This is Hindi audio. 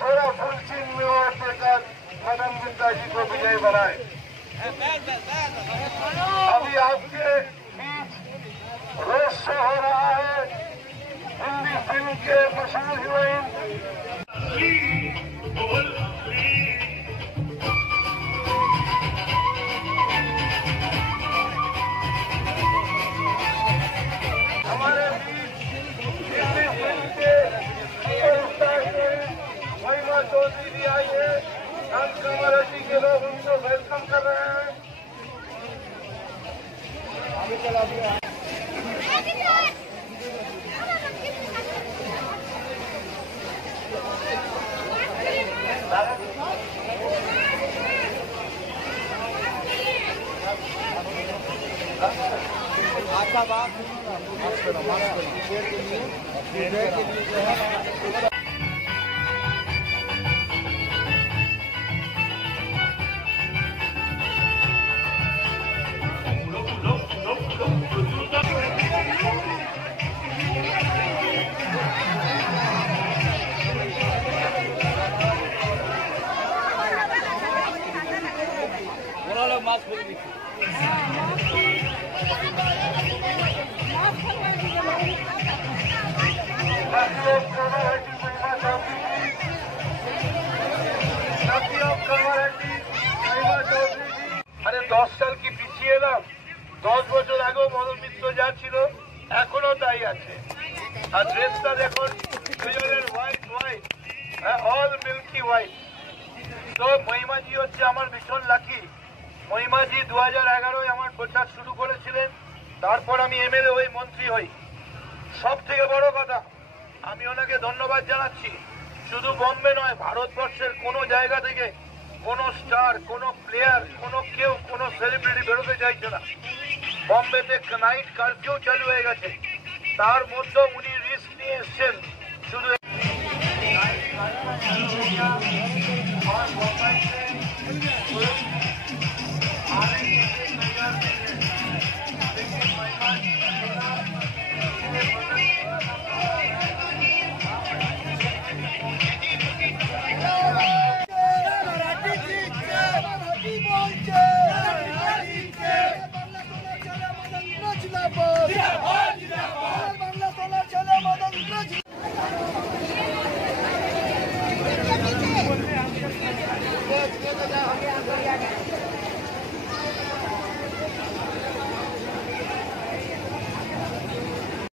थोड़ा फुल चिन्ह में और देकर मदन गुप्ता जी को विजय बनाए। अभी आपके बीच रोड शो हो रहा है। हिंदी फिल्म के मशहूर हीरोइन हमारे बीच हिंदी फिल्म के सुपरस्टार महिमा चौधरी भी आई है। हम कमराटी के लोग उनको वेलकम कर रहे हैं। आपका बात আরে 10 সাল কি পিছিয়ে এলাম? 10 বছর আগেও মদন মিত্র যা ছিল এখনো তাই আছে। আর ড্রেসটা দেখুন দুজনের হোয়াইট অল মিল্কি হোয়াইট। তো মহিমাজি হচ্ছে আমার ভীষণ লাকি। মহিমাজি 2011-য় আমার প্রচার শুরু করেছিলেন। তারপর আমি এমএলএ হই, মন্ত্রী হই। সব থেকে বড় কথা আমি ওনাকে ধন্যবাদ জানাচ্ছি। শুধু বম্বে নয়, ভারতবর্ষের কোনো জায়গা থেকে কোনো স্টার, কোনো প্লেয়ার, কেউ কোনো সেলিব্রিটি বেরোতে চাইছে না। বম্বেতে নাইট কারফিউ চালু হয়ে গেছে, তার মধ্যেও উনি রিস্ক নিয়ে এসছেন। শুধু